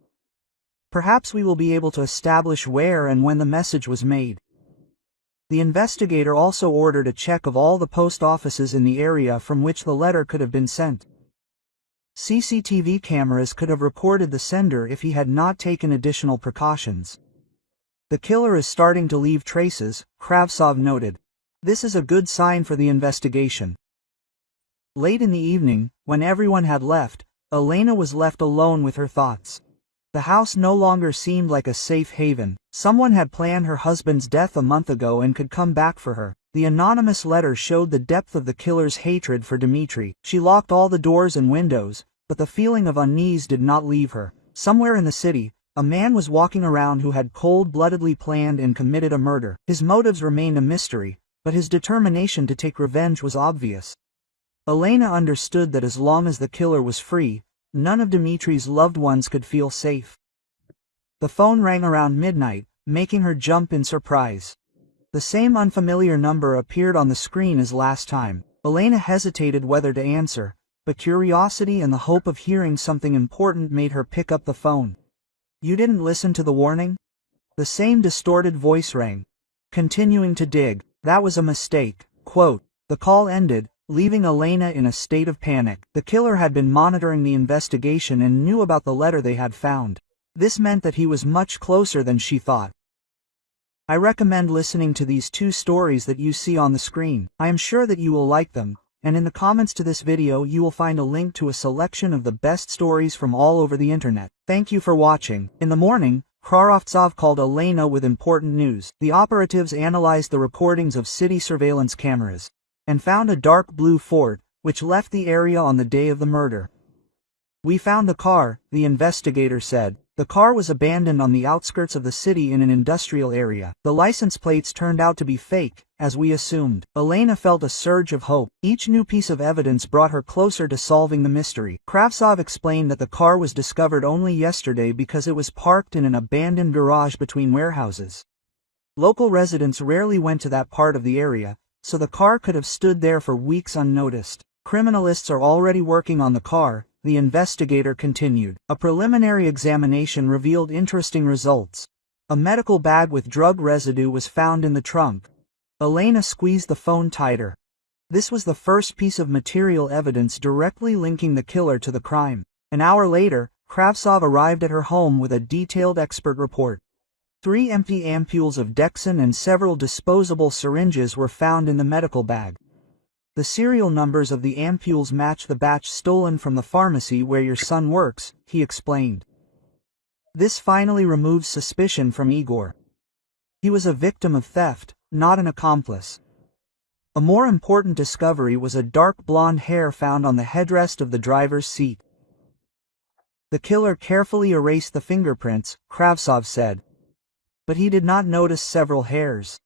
Perhaps we will be able to establish where and when the message was made." The investigator also ordered a check of all the post offices in the area from which the letter could have been sent. CCTV cameras could have recorded the sender if he had not taken additional precautions. "The killer is starting to leave traces," Kravtsov noted. "This is a good sign for the investigation." Late in the evening, when everyone had left, Elena was left alone with her thoughts. The house no longer seemed like a safe haven. Someone had planned her husband's death a month ago and could come back for her. The anonymous letter showed the depth of the killer's hatred for Dmitri. She locked all the doors and windows, but the feeling of unease did not leave her. Somewhere in the city, a man was walking around who had cold-bloodedly planned and committed a murder. His motives remained a mystery, but his determination to take revenge was obvious. Elena understood that as long as the killer was free, none of Dmitri's loved ones could feel safe. The phone rang around midnight, making her jump in surprise. The same unfamiliar number appeared on the screen as last time. Elena hesitated whether to answer, but curiosity and the hope of hearing something important made her pick up the phone. "You didn't listen to the warning?" The same distorted voice rang. Continuing to dig. "That was a mistake." Quote. The call ended, leaving Elena in a state of panic. The killer had been monitoring the investigation and knew about the letter they had found. This meant that he was much closer than she thought. I recommend listening to these two stories that you see on the screen. I am sure that you will like them, and in the comments to this video you will find a link to a selection of the best stories from all over the internet. Thank you for watching. In the morning, Kravtsov called Elena with important news. The operatives analyzed the recordings of city surveillance cameras and found a dark blue Ford, which left the area on the day of the murder. "We found the car," the investigator said. The car was abandoned on the outskirts of the city in an industrial area. The license plates turned out to be fake, as we assumed. Elena felt a surge of hope. Each new piece of evidence brought her closer to solving the mystery. Kravtsov explained that the car was discovered only yesterday because it was parked in an abandoned garage between warehouses. Local residents rarely went to that part of the area, so the car could have stood there for weeks unnoticed. "Criminalists are already working on the car," the investigator continued. "A preliminary examination revealed interesting results. A medical bag with drug residue was found in the trunk." Elena squeezed the phone tighter. This was the first piece of material evidence directly linking the killer to the crime. An hour later, Kravtsov arrived at her home with a detailed expert report. 3 empty ampules of Dexin and several disposable syringes were found in the medical bag. "The serial numbers of the ampules match the batch stolen from the pharmacy where your son works," he explained. This finally removes suspicion from Igor. He was a victim of theft, not an accomplice. A more important discovery was a dark blonde hair found on the headrest of the driver's seat. "The killer carefully erased the fingerprints," Kravtsov said. "But he did not notice several hairs.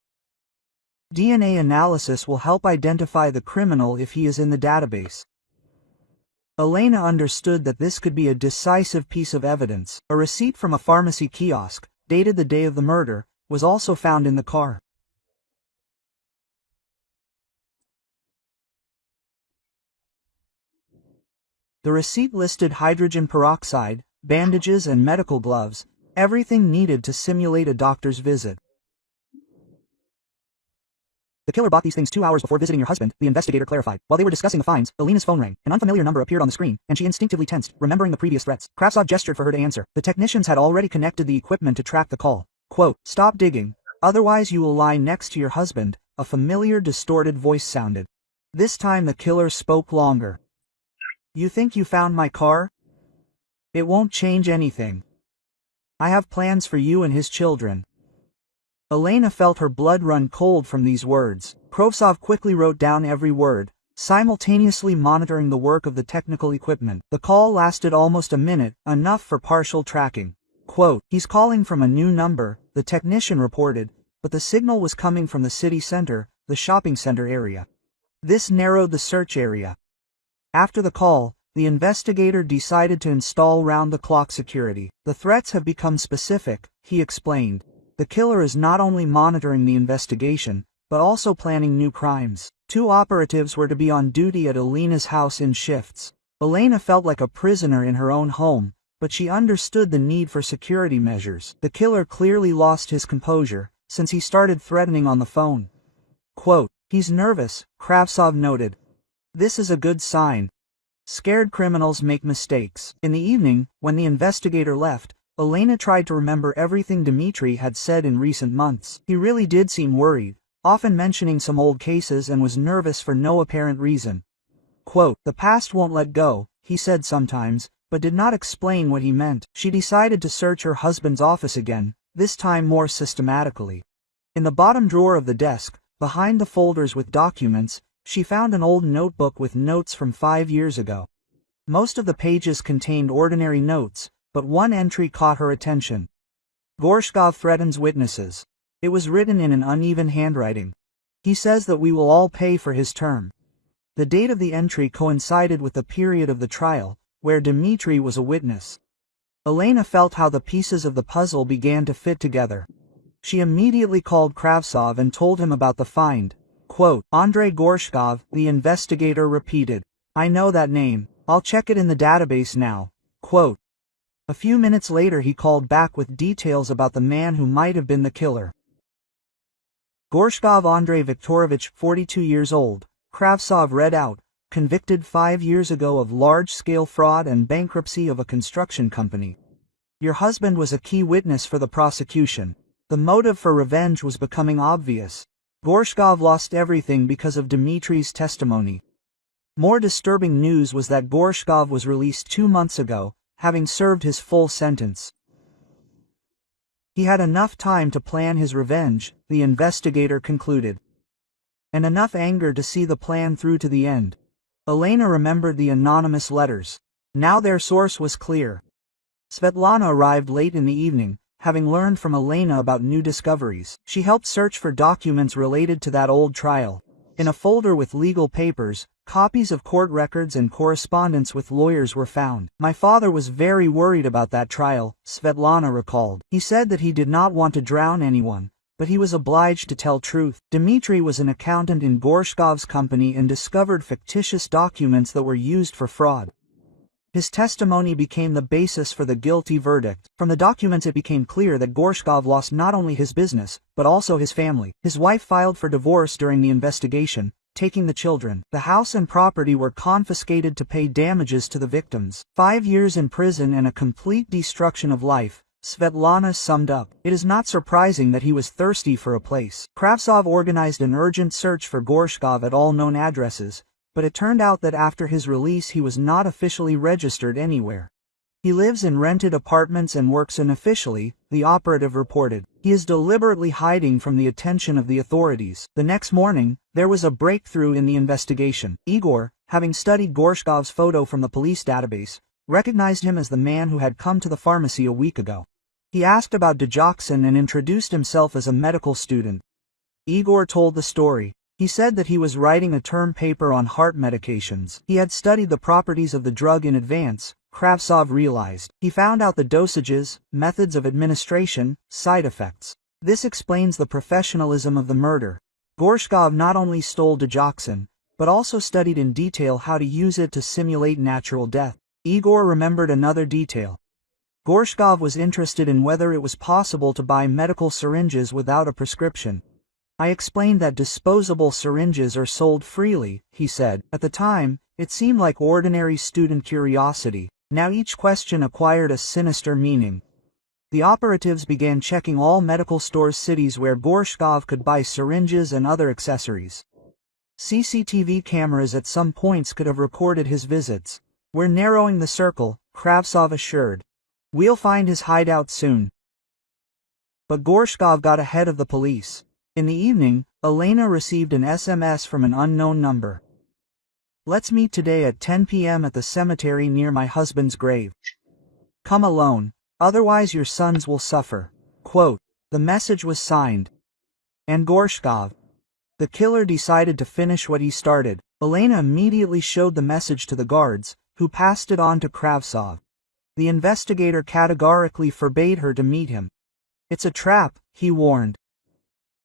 DNA analysis will help identify the criminal if he is in the database." Elena understood that this could be a decisive piece of evidence. A receipt from a pharmacy kiosk, dated the day of the murder, was also found in the car. The receipt listed hydrogen peroxide, bandages and medical gloves, everything needed to simulate a doctor's visit. "The killer bought these things 2 hours before visiting your husband," the investigator clarified. While they were discussing the finds, Elena's phone rang. An unfamiliar number appeared on the screen, and she instinctively tensed, remembering the previous threats. Kravtsov gestured for her to answer. The technicians had already connected the equipment to track the call. Quote, "Stop digging, otherwise you will lie next to your husband," a familiar distorted voice sounded. This time the killer spoke longer. "You think you found my car? It won't change anything. I have plans for you and his children." Elena felt her blood run cold from these words. Kravtsov quickly wrote down every word, simultaneously monitoring the work of the technical equipment. The call lasted almost a minute, enough for partial tracking. Quote, "He's calling from a new number," the technician reported, but the signal was coming from the city center, the shopping center area. This narrowed the search area. After the call, the investigator decided to install round-the-clock security. "The threats have become specific," he explained. "The killer is not only monitoring the investigation, but also planning new crimes." 2 operatives were to be on duty at Elena's house in shifts. Elena felt like a prisoner in her own home, but she understood the need for security measures. The killer clearly lost his composure, since he started threatening on the phone. Quote, "He's nervous," Kravtsov noted. "This is a good sign. Scared criminals make mistakes." In the evening, when the investigator left, Elena tried to remember everything Dmitri had said in recent months. He really did seem worried, often mentioning some old cases, and was nervous for no apparent reason. Quote, "The past won't let go," he said sometimes, but did not explain what he meant. She decided to search her husband's office again, this time more systematically. In the bottom drawer of the desk, behind the folders with documents, she found an old notebook with notes from 5 years ago. Most of the pages contained ordinary notes, but one entry caught her attention. Gorshkov threatens witnesses. It was written in an uneven handwriting. He says that we will all pay for his term. The date of the entry coincided with the period of the trial, where Dmitri was a witness. Elena felt how the pieces of the puzzle began to fit together. She immediately called Kravtsov and told him about the find. Quote, Andrei Gorshkov, the investigator repeated. I know that name. I'll check it in the database now. Quote. A few minutes later he called back with details about the man who might have been the killer. Gorshkov Andrei Viktorovich, 42 years old, Kravtsov read out, convicted 5 years ago of large-scale fraud and bankruptcy of a construction company. Your husband was a key witness for the prosecution. The motive for revenge was becoming obvious. Gorshkov lost everything because of Dmitri's testimony. More disturbing news was that Gorshkov was released 2 months ago, having served his full sentence. He had enough time to plan his revenge, the investigator concluded. And enough anger to see the plan through to the end. Elena remembered the anonymous letters. Now their source was clear. Svetlana arrived late in the evening, having learned from Elena about new discoveries. She helped search for documents related to that old trial. In a folder with legal papers, copies of court records and correspondence with lawyers were found. My father was very worried about that trial, Svetlana recalled. He said that he did not want to drown anyone, but he was obliged to tell truth. Dmitri was an accountant in Gorshkov's company and discovered fictitious documents that were used for fraud. His testimony became the basis for the guilty verdict. From the documents it became clear that Gorshkov lost not only his business, but also his family. His wife filed for divorce during the investigation, taking the children. The house and property were confiscated to pay damages to the victims. 5 years in prison and a complete destruction of life, Svetlana summed up. It is not surprising that he was thirsty for a place. Kravtsov organized an urgent search for Gorshkov at all known addresses, but it turned out that after his release he was not officially registered anywhere. He lives in rented apartments and works unofficially, the operative reported. He is deliberately hiding from the attention of the authorities. The next morning, there was a breakthrough in the investigation. Igor, having studied Gorshkov's photo from the police database, recognized him as the man who had come to the pharmacy a week ago. He asked about digoxin and introduced himself as a medical student. Igor told the story. He said that he was writing a term paper on heart medications. He had studied the properties of the drug in advance, Kravtsov realized. He found out the dosages, methods of administration, side effects. This explains the professionalism of the murder. Gorshkov not only stole digoxin, but also studied in detail how to use it to simulate natural death. Igor remembered another detail. Gorshkov was interested in whether it was possible to buy medical syringes without a prescription. I explained that disposable syringes are sold freely, he said. At the time, it seemed like ordinary student curiosity. Now each question acquired a sinister meaning. The operatives began checking all medical stores cities where Gorshkov could buy syringes and other accessories. CCTV cameras at some points could have recorded his visits. We're narrowing the circle, Kravtsov assured. We'll find his hideout soon. But Gorshkov got ahead of the police. In the evening, Elena received an SMS from an unknown number. Let's meet today at 10 p.m. at the cemetery near my husband's grave. Come alone, otherwise your sons will suffer. Quote, the message was signed. And Gorshkov. The killer decided to finish what he started. Elena immediately showed the message to the guards, who passed it on to Kravtsov. The investigator categorically forbade her to meet him. It's a trap, he warned.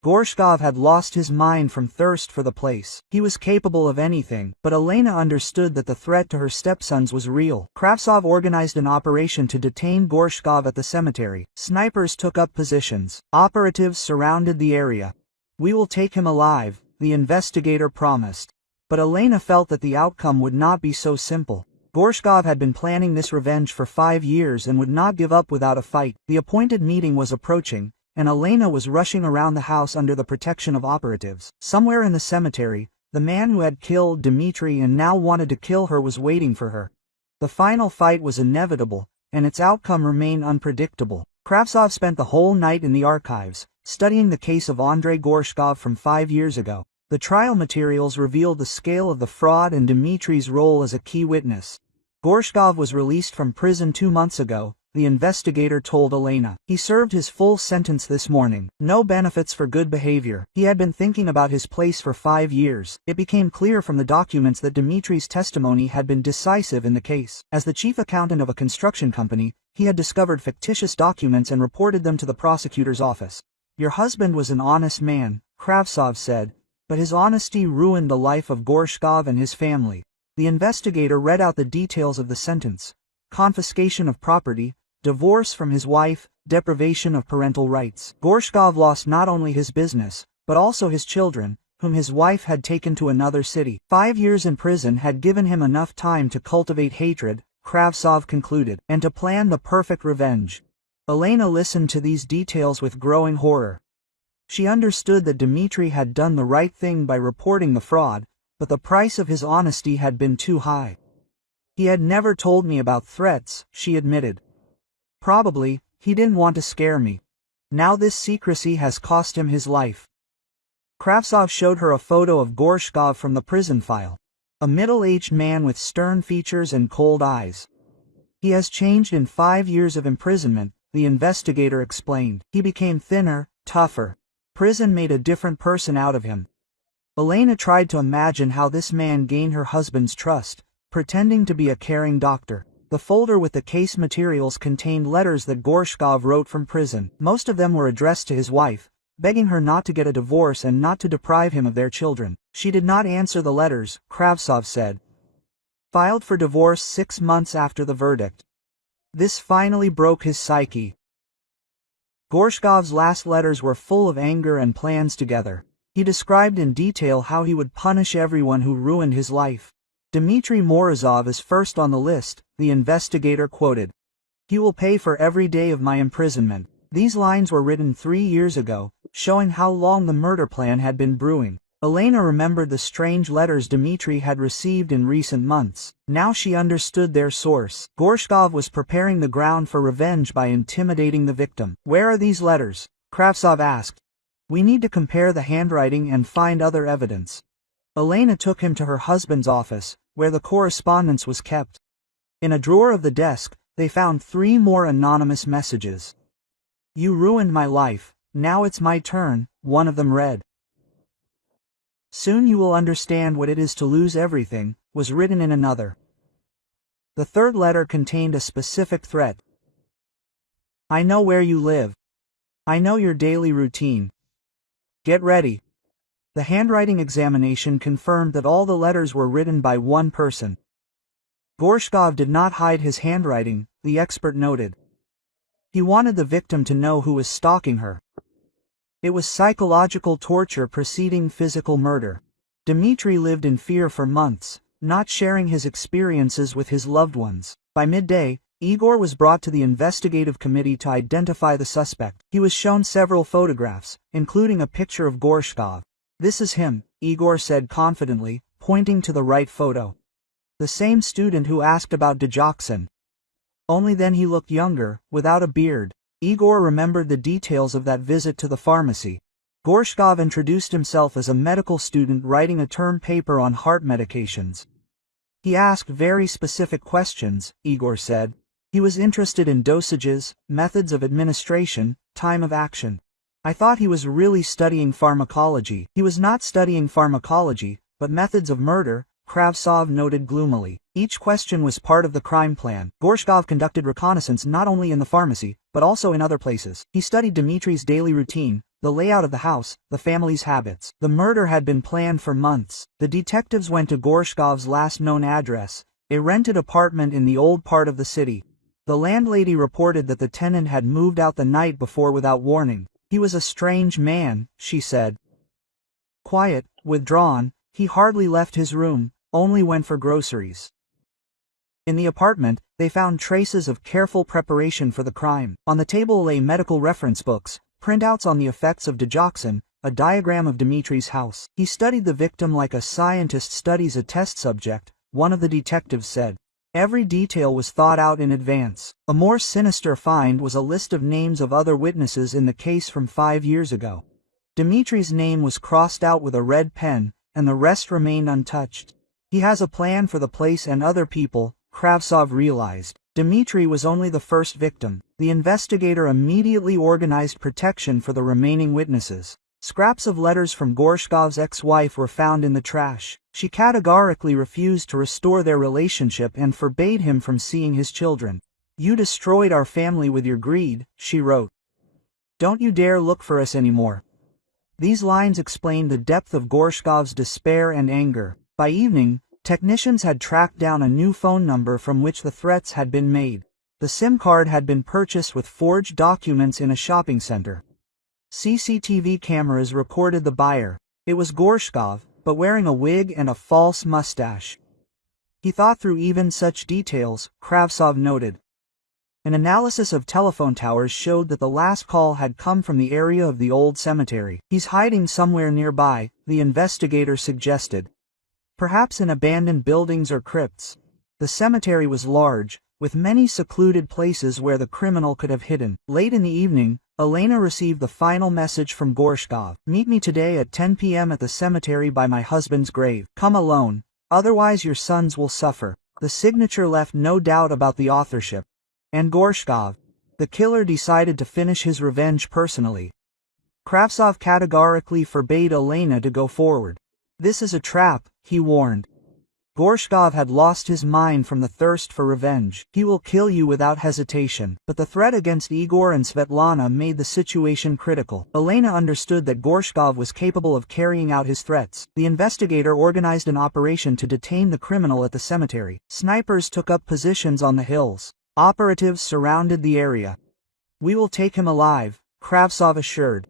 Gorshkov had lost his mind from thirst for the place. He was capable of anything, but Elena understood that the threat to her stepsons was real. Kravtsov organized an operation to detain Gorshkov at the cemetery. Snipers took up positions. Operatives surrounded the area. We will take him alive, the investigator promised. But Elena felt that the outcome would not be so simple. Gorshkov had been planning this revenge for 5 years and would not give up without a fight. The appointed meeting was approaching, and Elena was rushing around the house under the protection of operatives. Somewhere in the cemetery, the man who had killed Dmitri and now wanted to kill her was waiting for her. The final fight was inevitable, and its outcome remained unpredictable. Kravtsov spent the whole night in the archives, studying the case of Andrei Gorshkov from 5 years ago. The trial materials revealed the scale of the fraud and Dmitri's role as a key witness. Gorshkov was released from prison 2 months ago, the investigator told Elena. He served his full sentence this morning. No benefits for good behavior. He had been thinking about his place for 5 years. It became clear from the documents that Dmitri's testimony had been decisive in the case. As the chief accountant of a construction company, he had discovered fictitious documents and reported them to the prosecutor's office. Your husband was an honest man, Kravtsov said, but his honesty ruined the life of Gorshkov and his family. The investigator read out the details of the sentence: confiscation of property, divorce from his wife, deprivation of parental rights. Gorshkov lost not only his business, but also his children, whom his wife had taken to another city. 5 years in prison had given him enough time to cultivate hatred, Kravtsov concluded, and to plan the perfect revenge. Elena listened to these details with growing horror. She understood that Dmitri had done the right thing by reporting the fraud, but the price of his honesty had been too high. He had never told me about threats, she admitted. Probably, he didn't want to scare me. Now this secrecy has cost him his life. Kravtsov showed her a photo of Gorshkov from the prison file. A middle-aged man with stern features and cold eyes. He has changed in 5 years of imprisonment, the investigator explained. He became thinner, tougher. Prison made a different person out of him. Elena tried to imagine how this man gained her husband's trust, pretending to be a caring doctor. The folder with the case materials contained letters that Gorshkov wrote from prison. Most of them were addressed to his wife, begging her not to get a divorce and not to deprive him of their children. She did not answer the letters, Kravtsov said. Filed for divorce 6 months after the verdict. This finally broke his psyche. Gorshkov's last letters were full of anger and plans together. He described in detail how he would punish everyone who ruined his life. Dmitri Morozov is first on the list, the investigator quoted. He will pay for every day of my imprisonment. These lines were written 3 years ago, showing how long the murder plan had been brewing. Elena remembered the strange letters Dmitri had received in recent months. Now she understood their source. Gorshkov was preparing the ground for revenge by intimidating the victim. Where are these letters? Kravtsov asked. We need to compare the handwriting and find other evidence. Elena took him to her husband's office, where the correspondence was kept. In a drawer of the desk, they found 3 more anonymous messages. You ruined my life, now it's my turn, one of them read. Soon you will understand what it is to lose everything, was written in another. The third letter contained a specific threat. I know where you live. I know your daily routine. Get ready. The handwriting examination confirmed that all the letters were written by one person. Gorshkov did not hide his handwriting, the expert noted. He wanted the victim to know who was stalking her. It was psychological torture preceding physical murder. Dmitri lived in fear for months, not sharing his experiences with his loved ones. By midday, Igor was brought to the investigative committee to identify the suspect. He was shown several photographs, including a picture of Gorshkov. This is him, Igor said confidently, pointing to the right photo. The same student who asked about digoxin. Only then he looked younger, without a beard. Igor remembered the details of that visit to the pharmacy. Gorshkov introduced himself as a medical student writing a term paper on heart medications. He asked very specific questions, Igor said. He was interested in dosages, methods of administration, time of action. I thought he was really studying pharmacology. He was not studying pharmacology, but methods of murder, Kravtsov noted gloomily. Each question was part of the crime plan. Gorshkov conducted reconnaissance not only in the pharmacy, but also in other places. He studied Dmitri's daily routine, the layout of the house, the family's habits. The murder had been planned for months. The detectives went to Gorshkov's last known address, a rented apartment in the old part of the city. The landlady reported that the tenant had moved out the night before without warning. He was a strange man, she said. Quiet, withdrawn, he hardly left his room, only went for groceries. In the apartment, they found traces of careful preparation for the crime. On the table lay medical reference books, printouts on the effects of digoxin, a diagram of Dmitri's house. He studied the victim like a scientist studies a test subject, one of the detectives said. Every detail was thought out in advance. A more sinister find was a list of names of other witnesses in the case from 5 years ago. Dmitri's name was crossed out with a red pen, and the rest remained untouched. He has a plan for the place and other people, Kravtsov realized. Dmitri was only the first victim. The investigator immediately organized protection for the remaining witnesses. Scraps of letters from Gorshkov's ex-wife were found in the trash. She categorically refused to restore their relationship and forbade him from seeing his children. "You destroyed our family with your greed," she wrote. "Don't you dare look for us anymore." These lines explained the depth of Gorshkov's despair and anger. By evening, technicians had tracked down a new phone number from which the threats had been made. The SIM card had been purchased with forged documents in a shopping center. CCTV cameras recorded the buyer. It was Gorshkov, but wearing a wig and a false mustache. He thought through even such details, Kravtsov noted. An analysis of telephone towers showed that the last call had come from the area of the old cemetery. "He's hiding somewhere nearby," the investigator suggested. "Perhaps in abandoned buildings or crypts." The cemetery was large, with many secluded places where the criminal could have hidden. Late in the evening, Elena received the final message from Gorshkov. "Meet me today at 10 p.m. at the cemetery by my husband's grave. Come alone, otherwise your sons will suffer." The signature left no doubt about the authorship. And Gorshkov, the killer, decided to finish his revenge personally. Kravtsov categorically forbade Elena to go forward. "This is a trap," he warned. Gorshkov had lost his mind from the thirst for revenge. "He will kill you without hesitation." But the threat against Igor and Svetlana made the situation critical. Elena understood that Gorshkov was capable of carrying out his threats. The investigator organized an operation to detain the criminal at the cemetery. Snipers took up positions on the hills. Operatives surrounded the area. "We will take him alive," Kravtsov assured.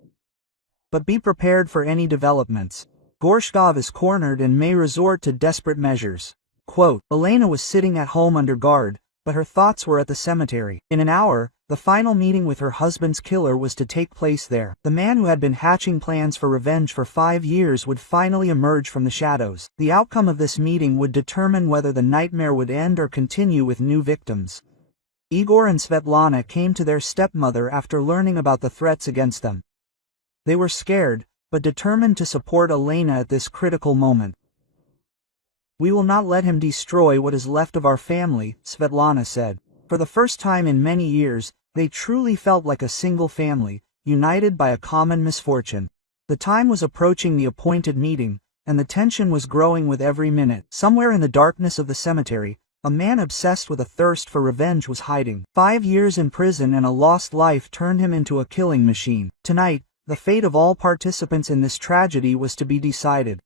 "But be prepared for any developments. Gorshkov is cornered and may resort to desperate measures." Quote, Elena was sitting at home under guard, but her thoughts were at the cemetery. In an hour, the final meeting with her husband's killer was to take place there. The man who had been hatching plans for revenge for 5 years would finally emerge from the shadows. The outcome of this meeting would determine whether the nightmare would end or continue with new victims. Igor and Svetlana came to their stepmother after learning about the threats against them. They were scared, but determined to support Elena at this critical moment. "We will not let him destroy what is left of our family," Svetlana said. For the first time in many years, they truly felt like a single family, united by a common misfortune. The time was approaching the appointed meeting, and the tension was growing with every minute. Somewhere in the darkness of the cemetery, a man obsessed with a thirst for revenge was hiding. 5 years in prison and a lost life turned him into a killing machine. Tonight, the fate of all participants in this tragedy was to be decided.